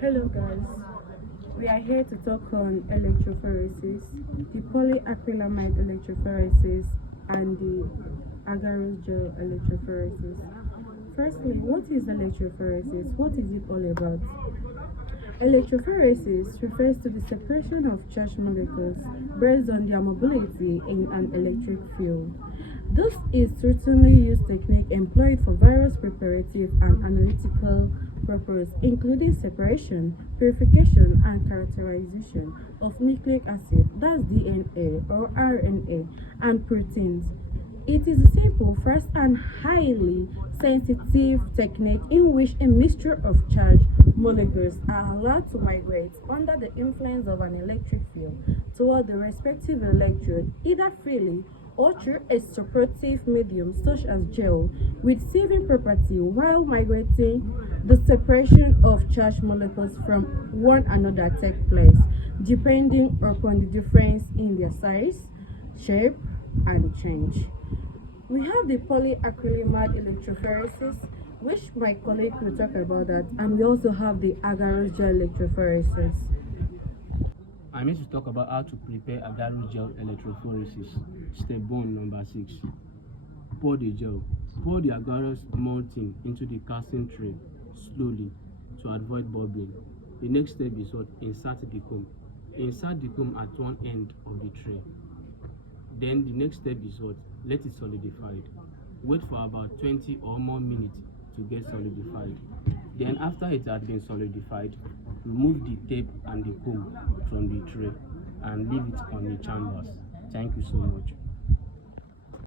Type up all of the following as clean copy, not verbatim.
Hello guys, we are here to talk on electrophoresis, the polyacrylamide electrophoresis and the agarose gel electrophoresis. Firstly, what is electrophoresis? What is it all about? Electrophoresis refers to the separation of charged molecules based on their mobility in an electric field. This is certainly used technique employed for various preparative and analytical purposes, including separation, purification, and characterization of nucleic acid, that's DNA or RNA, and proteins. It is a simple, fast, and highly sensitive technique in which a mixture of charged molecules are allowed to migrate under the influence of an electric field toward the respective electrode, either freely or through a supportive medium such as gel with saving property while migrating. The separation of charged molecules from one another takes place depending upon the difference in their size, shape, and change. We have the polyacrylamide electrophoresis, which my colleague will talk about that, and we also have the agarose gel electrophoresis. I'm going to talk about how to prepare agarose gel electrophoresis. Step 1, number 6. Pour the gel. Pour the agarose molten into the casting tray slowly to avoid bubbling. The next step is what? Insert the comb. Insert the comb at one end of the tray. Then the next step is what? Let it solidify. Wait for about 20 or more minutes to get solidified. Then after it has been solidified, remove the tape and the comb from the tray and leave it on the chambers. Thank you so much.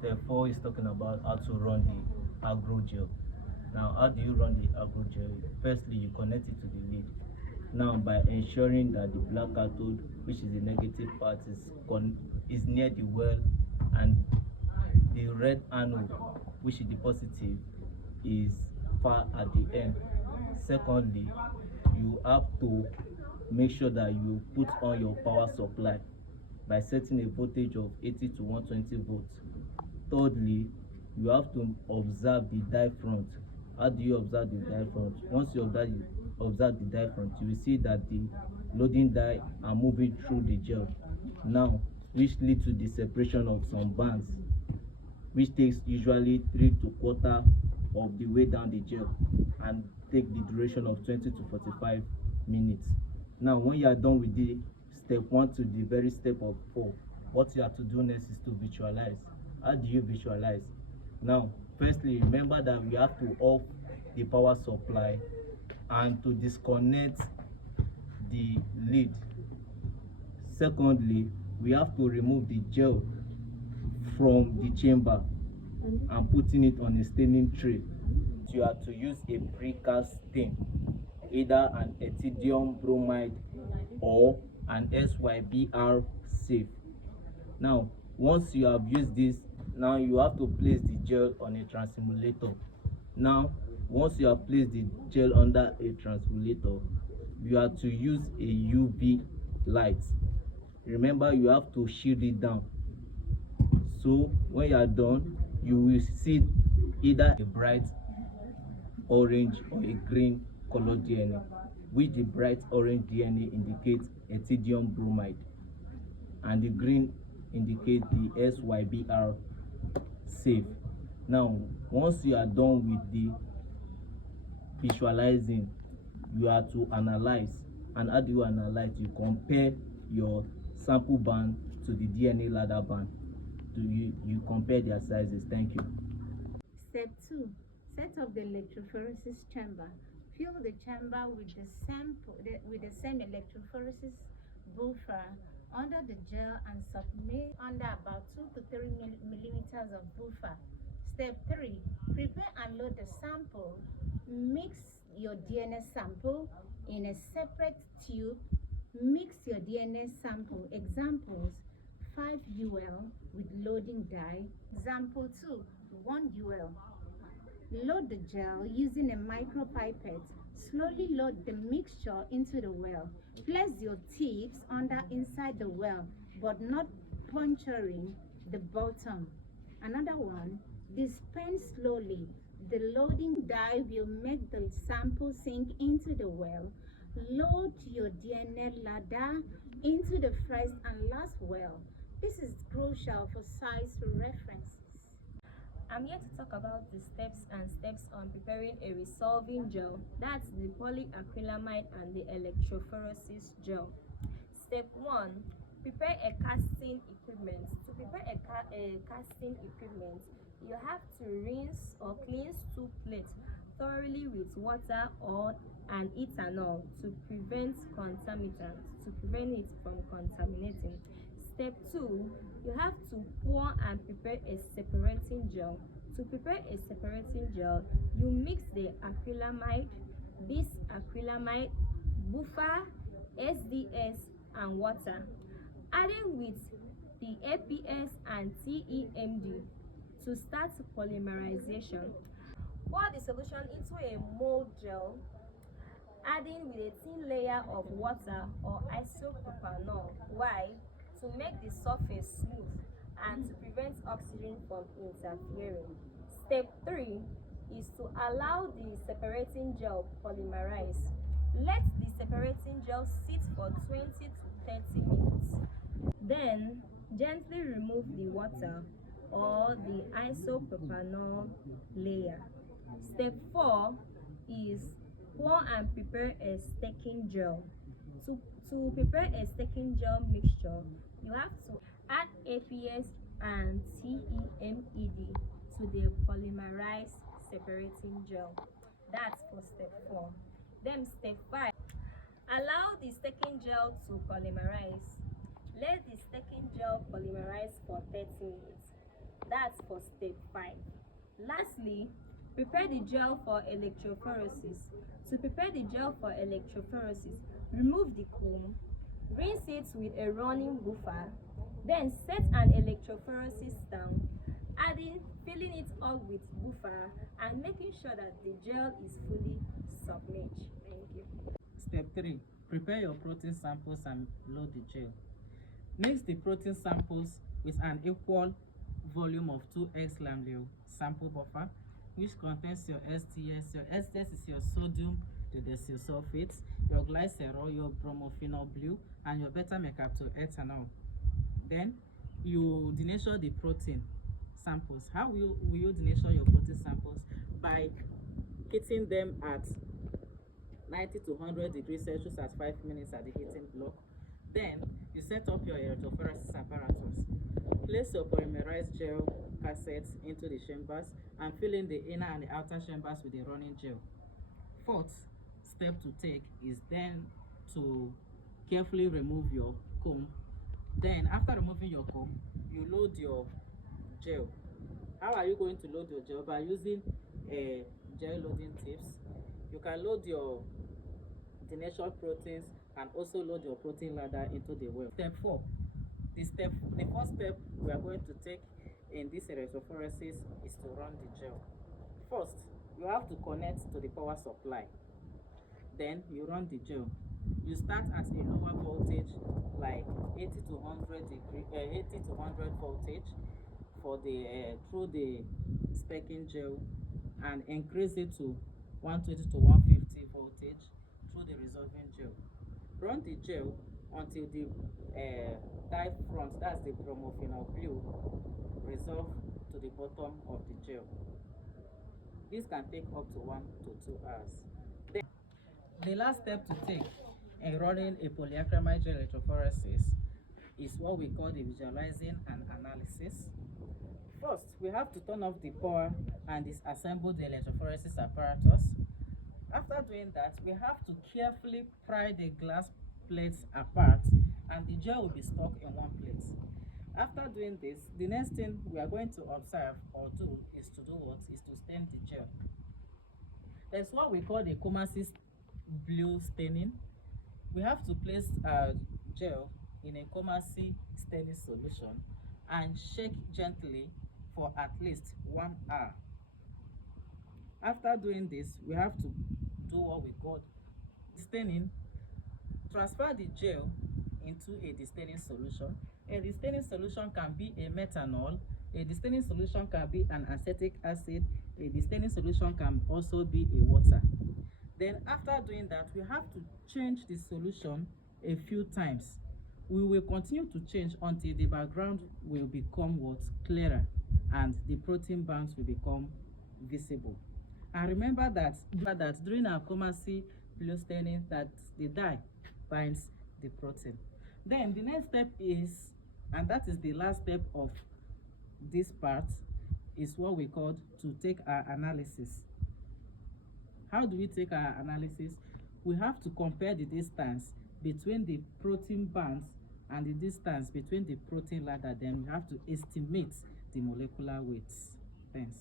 Step 4 is talking about how to run the agro gel. Now, how do you run the agro gel? Firstly, you connect it to the lid. Now, by ensuring that the black cathode, which is the negative part, is near the well, and the red anode, which is the positive, is far at the end. Secondly, you have to make sure that you put on your power supply by setting a voltage of 80 to 120 volts. Thirdly, you have to observe the die front. How do you observe the die front? Once you observe the die front, you will see that the loading die are moving through the gel now, which leads to the separation of some bands, which takes usually 3 to quarter of the way down the gel and take the duration of 20 to 45 minutes. Now, when you are done with the step 1 to the very step of 4, what you have to do next is to visualize. How do you visualize? Now, firstly, remember that we have to off the power supply and to disconnect the lid. Secondly, we have to remove the gel from the chamber and putting it on a staining tray. You have to use a precast stain, either an ethidium bromide or an SYBR safe. Now, once you have used this, now you have to place the gel on a transsimulator. Now, once you have placed the gel under a transsimulator, you have to use a UV light. Remember, you have to shield it down. So when you are done, you will see either a bright orange or a green colored DNA, which the bright orange DNA indicates ethidium bromide and the green indicates the SYBR safe. Now, once you are done with the visualizing, you have to analyze. And how do you analyze? You compare your sample band to the DNA ladder band. You compare their sizes. Thank you. Step 2. Set up the electrophoresis chamber. Fill the chamber with the same electrophoresis buffer under the gel and submerge under about 2 to 3 millimeters of buffer. Step 3. Prepare and load the sample. Mix your DNA sample in a separate tube. Mix your DNA sample. Examples: 5 UL with loading dye. Example 2, 1 UL. Load the gel using a micropipette. Slowly load the mixture into the well. Place your tips inside the well, but not puncturing the bottom. Another one, dispense slowly. The loading dye will make the sample sink into the well. Load your DNA ladder into the first and last well. This is crucial for size references. I'm here to talk about the steps on preparing a resolving gel. That's the polyacrylamide and the electrophoresis gel. Step 1. Prepare a casting equipment. To prepare a casting equipment, you have to rinse or cleanse 2 plates thoroughly with water or an ethanol to prevent it from contaminating. Step 2. You have to pour and prepare a separating gel. To prepare a separating gel, you mix the acrylamide, bisacrylamide, buffer, SDS, and water, adding with the APS and TEMD to start polymerization. Pour the solution into a mold gel, adding with a thin layer of water or isopropanol. Why? To make the surface smooth and to prevent oxygen from interfering. Step 3 is to allow the separating gel polymerize. Let the separating gel sit for 20 to 30 minutes. Then gently remove the water or the isopropanol layer. Step 4 is pour and prepare a staking gel. To prepare a staking gel mixture, you have to add APS and TEMED to the polymerized separating gel. That's for step 4. Then step 5, allow the staking gel to polymerize. Let the staking gel polymerize for 30 minutes. That's for step 5. Lastly, prepare the gel for electrophoresis. To prepare the gel for electrophoresis, remove the comb, rinse it with a running buffer, then set an electrophoresis stand, filling it up with buffer and making sure that the gel is fully submerged. Thank you. Step 3. Prepare your protein samples and load the gel. Mix the protein samples with an equal volume of 2x Lamley sample buffer, which contains your STS. Your STS is your sodium didecyl sulfate, your glycerol, your bromophenol blue, and your beta-mercaptoethanol. Then you denature the protein samples. How will you denature your protein samples? By heating them at 90 to 100 degrees Celsius at 5 minutes at the heating block. Then you set up your electrophoresis apparatus. Place your polymerized gel cassettes into the chambers and fill in the inner and the outer chambers with the running gel. Fourth step to take is then to carefully remove your comb. Then after removing your comb, you load your gel. How are you going to load your gel? By using gel loading tips. You can load your denatured proteins and also load your protein ladder into the well. Step 4. The first step we are going to take in this electrophoresis is to run the gel. First, you have to connect to the power supply. Then you run the gel. You start at a lower voltage, like 80 to 100 voltage for the through the stacking gel, and increase it to 120 to 150 voltage through the resolving gel. Run the gel until the dye front, that's the bromophenol blue, resolve to the bottom of the gel. This can take up to 1 to 2 hours. Then, the last step to take in running a polyacrylamide gel electrophoresis is what we call the visualizing and analysis. First, we have to turn off the power and disassemble the electrophoresis apparatus. After doing that, we have to carefully pry the glass plates apart, and the gel will be stuck in one plate. After doing this, the next thing we are going to observe or do is to stain the gel. There's what we call the Comacy blue staining. We have to place our gel in a Comacy staining solution and shake gently for at least 1 hour. After doing this, we have to do what we call staining. Transfer the gel into a destaining solution. A destaining solution can be a methanol, a destaining solution can be an acetic acid, a destaining solution can also be a water. Then after doing that, we have to change the solution a few times. We will continue to change until the background will become what? Clearer, and the protein bands will become visible. And remember that during our chromacy blue staining, that the dye binds the protein. Then the next step is, and that is the last step of this part, is what we call to take our analysis. How do we take our analysis? We have to compare the distance between the protein bands and the distance between the protein ladder. Then we have to estimate the molecular weights. Thanks.